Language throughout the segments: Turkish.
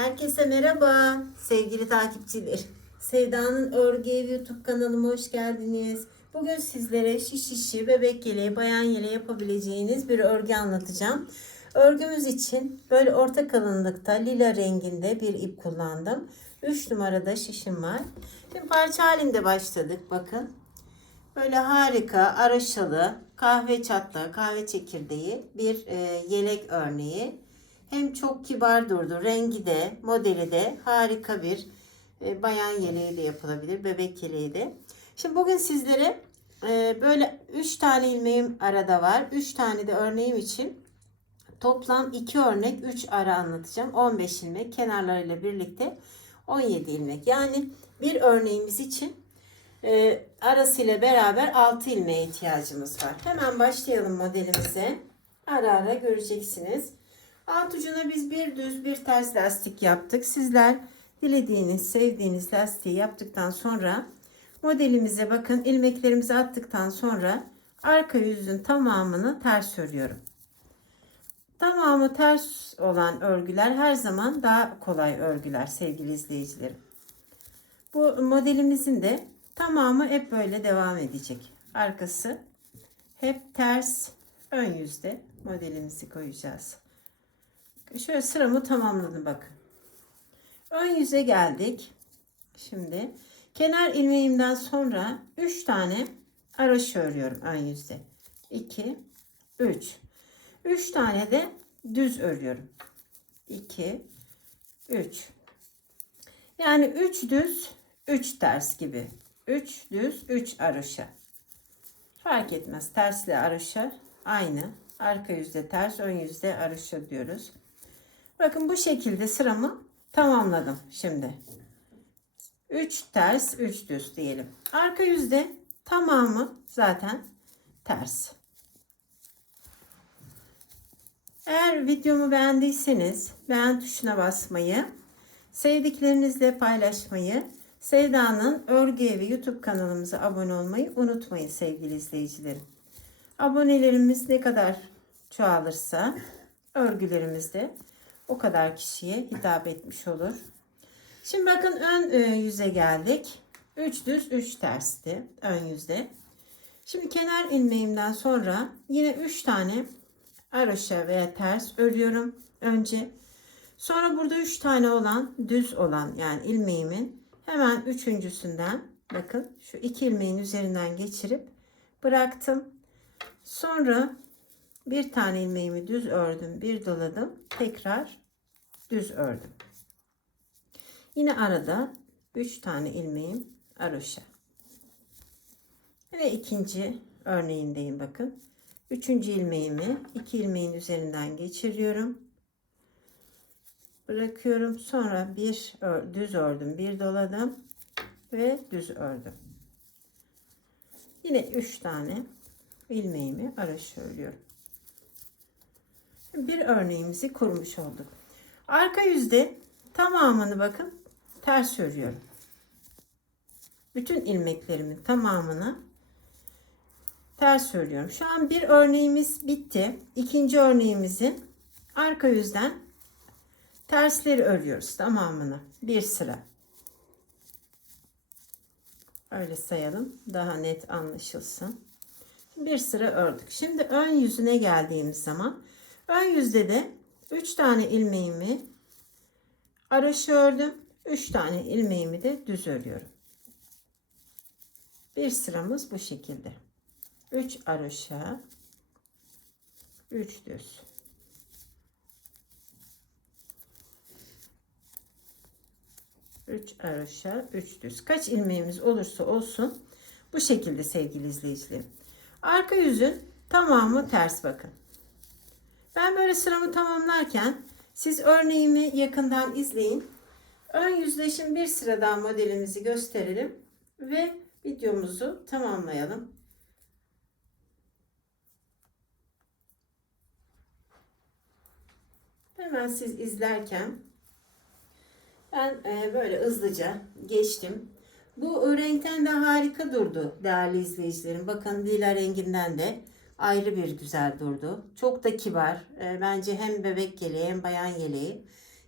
Herkese merhaba sevgili takipçiler. Sevda'nın Örgü YouTube kanalıma hoş geldiniz. Bugün sizlere şiş işi, bebek yeleği, bayan yeleği yapabileceğiniz bir örgü anlatacağım. Örgümüz için böyle orta kalınlıkta lila renginde bir ip kullandım. 3 numarada şişim var. Şimdi parça halinde başladık bakın. Böyle harika araşalı kahve çatlağı, kahve çekirdeği bir e, yelek örneği. Hem çok kibar durdu. Rengi de, modeli de harika bir e, bayan yeleği de yapılabilir. Bebek yeleği de. Şimdi bugün sizlere e, böyle 3 tane ilmeğim arada var. 3 tane de örneğim için toplam 2 örnek 3 ara anlatacağım. 15 ilmek kenarlarıyla birlikte 17 ilmek. Yani bir örneğimiz için e, arasıyla beraber 6 ilmeğe ihtiyacımız var. Hemen başlayalım modelimize. Ara ara göreceksiniz. Alt ucuna biz bir düz bir ters lastik yaptık. Sizler dilediğiniz, sevdiğiniz lastiği yaptıktan sonra modelimize bakın ilmeklerimizi attıktan sonra arka yüzün tamamını ters örüyorum. Tamamı ters olan örgüler her zaman daha kolay örgüler sevgili izleyicilerim. Bu modelimizin de tamamı hep böyle devam edecek. Arkası hep ters ön yüzde modelimizi koyacağız. Şöyle sıramı tamamladım bakın. Ön yüze geldik. Şimdi kenar ilmeğimden sonra 3 tane araş örüyorum ön yüzde. 2 3 3 tane de düz örüyorum. 2 3 Yani 3 düz 3 ters gibi. 3 düz 3 araşa. Fark etmez. Tersle araşa aynı. Arka yüzde ters, ön yüzde araşa diyoruz. Bakın bu şekilde sıramı tamamladım şimdi. 3 ters 3 düz diyelim. Arka yüzde tamamı zaten ters. Eğer videomu beğendiyseniz beğen tuşuna basmayı, sevdiklerinizle paylaşmayı, Sevda'nın Örgü Evi YouTube kanalımıza abone olmayı unutmayın sevgili izleyicilerim. Abonelerimiz ne kadar çoğalırsa örgülerimiz de o kadar kişiye hitap etmiş olur. Şimdi bakın ön e, yüze geldik. 3 düz 3 tersti ön yüzde. Şimdi kenar ilmeğimden sonra yine 3 tane aroşa veya ters örüyorum önce. Sonra burada 3 tane olan düz olan yani ilmeğimin hemen üçüncüsünden bakın şu iki ilmeğin üzerinden geçirip bıraktım. Sonra bir tane ilmeğimi düz ördüm, bir doladım, tekrar düz ördüm. Yine arada 3 tane ilmeğim aroşa. Ve ikinci örneğindeyim bakın. Üçüncü ilmeğimi iki ilmeğin üzerinden geçiriyorum. Bırakıyorum. Sonra bir düz ördüm, bir doladım ve düz ördüm. Yine üç tane ilmeğimi araşa örüyorum. Bir örneğimizi kurmuş olduk. Arka yüzde tamamını bakın ters örüyorum. Bütün ilmeklerimin tamamını ters örüyorum. Şu an bir örneğimiz bitti. İkinci örneğimizin arka yüzden tersleri örüyoruz tamamını. Bir sıra. Öyle sayalım. Daha net anlaşılsın. Bir sıra ördük. Şimdi ön yüzüne geldiğimiz zaman ön yüzde de 3 tane ilmeğimi araşı ördüm. 3 tane ilmeğimi de düz örüyorum. Bir sıramız bu şekilde. 3 araşa 3 düz. Üç araşa, üç düz. Kaç ilmeğimiz olursa olsun bu şekilde sevgili izleyicilerim. Arka yüzün tamamı ters bakın. Ben böyle sıramı tamamlarken siz örneğimi yakından izleyin. Ön yüzde şimdi bir sıra daha modelimizi gösterelim ve videomuzu tamamlayalım. Hemen siz izlerken ben e, böyle hızlıca geçtim. Bu renkten de harika durdu değerli izleyicilerim. Bakın lila renginden de ayrı bir güzel durdu. Çok da kibar. E, bence hem bebek yeleği hem bayan yeleği.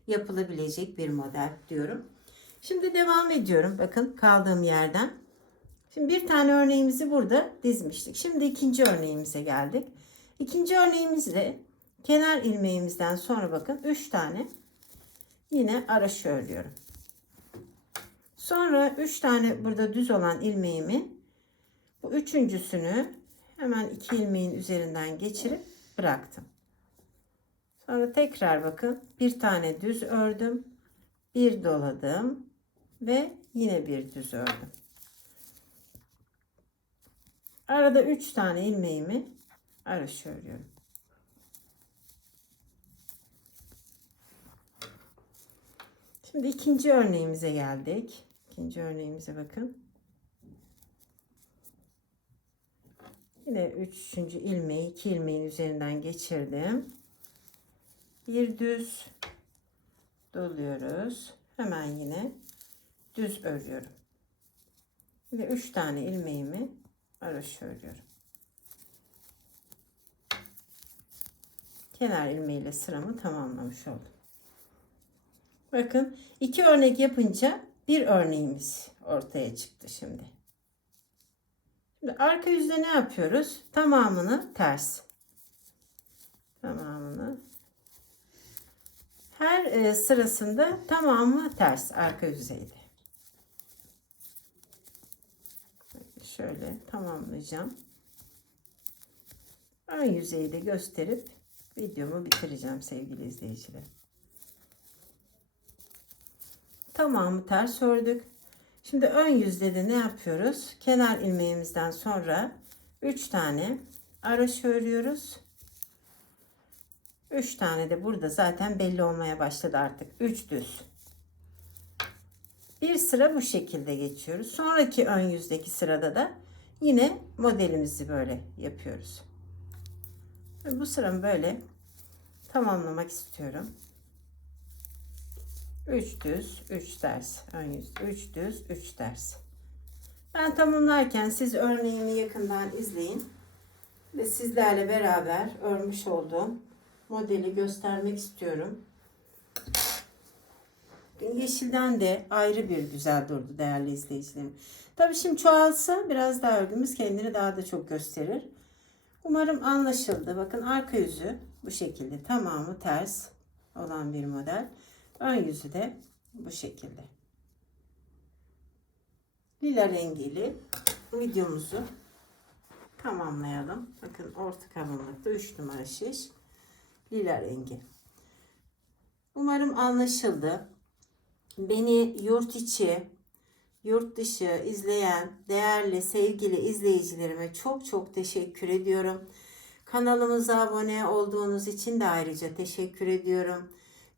yapılabilecek bir model diyorum. Şimdi devam ediyorum. Bakın kaldığım yerden. Şimdi bir tane örneğimizi burada dizmiştik. Şimdi ikinci örneğimize geldik. İkinci örneğimizde kenar ilmeğimizden sonra bakın 3 tane yine araş örüyorum. Sonra 3 tane burada düz olan ilmeğimi bu üçüncüsünü hemen iki ilmeğin üzerinden geçirip bıraktım. Sonra tekrar bakın bir tane düz ördüm. Bir doladım ve yine bir düz ördüm. Arada 3 tane ilmeğimi araş örüyorum. Şimdi ikinci örneğimize geldik. İkinci örneğimize bakın. Yine üçüncü ilmeği iki ilmeğin üzerinden geçirdim. Bir düz doluyoruz. Hemen yine düz örüyorum. Ve üç tane ilmeğimi araş örüyorum. Kenar ilmeğiyle sıramı tamamlamış oldum. Bakın iki örnek yapınca bir örneğimiz ortaya çıktı şimdi. Arka yüzde ne yapıyoruz? Tamamını ters. Tamamını. Her e, sırasında tamamı ters arka yüzeyde. Şöyle tamamlayacağım. Ön yüzeyi de gösterip videomu bitireceğim sevgili izleyiciler. Tamamı ters ördük. Şimdi ön yüzde de ne yapıyoruz? Kenar ilmeğimizden sonra 3 tane araş örüyoruz. 3 tane de burada zaten belli olmaya başladı artık. 3 düz. Bir sıra bu şekilde geçiyoruz. Sonraki ön yüzdeki sırada da yine modelimizi böyle yapıyoruz. Bu sıramı böyle tamamlamak istiyorum. 3 düz, 3 ters. Ön yüz 3 düz, 3 ters. Ben tamamlarken siz örneğimi yakından izleyin. Ve sizlerle beraber örmüş olduğum modeli göstermek istiyorum. Yeşilden de ayrı bir güzel durdu değerli izleyicilerim. Tabii şimdi çoğalsa biraz daha örgümüz kendini daha da çok gösterir. Umarım anlaşıldı. Bakın arka yüzü bu şekilde tamamı ters olan bir model. Ön yüzü de bu şekilde. Lila rengiyle videomuzu tamamlayalım. Bakın orta kalınlıkta 3 numara şiş. Lila rengi. Umarım anlaşıldı. Beni yurt içi, yurt dışı izleyen değerli sevgili izleyicilerime çok çok teşekkür ediyorum. Kanalımıza abone olduğunuz için de ayrıca teşekkür ediyorum.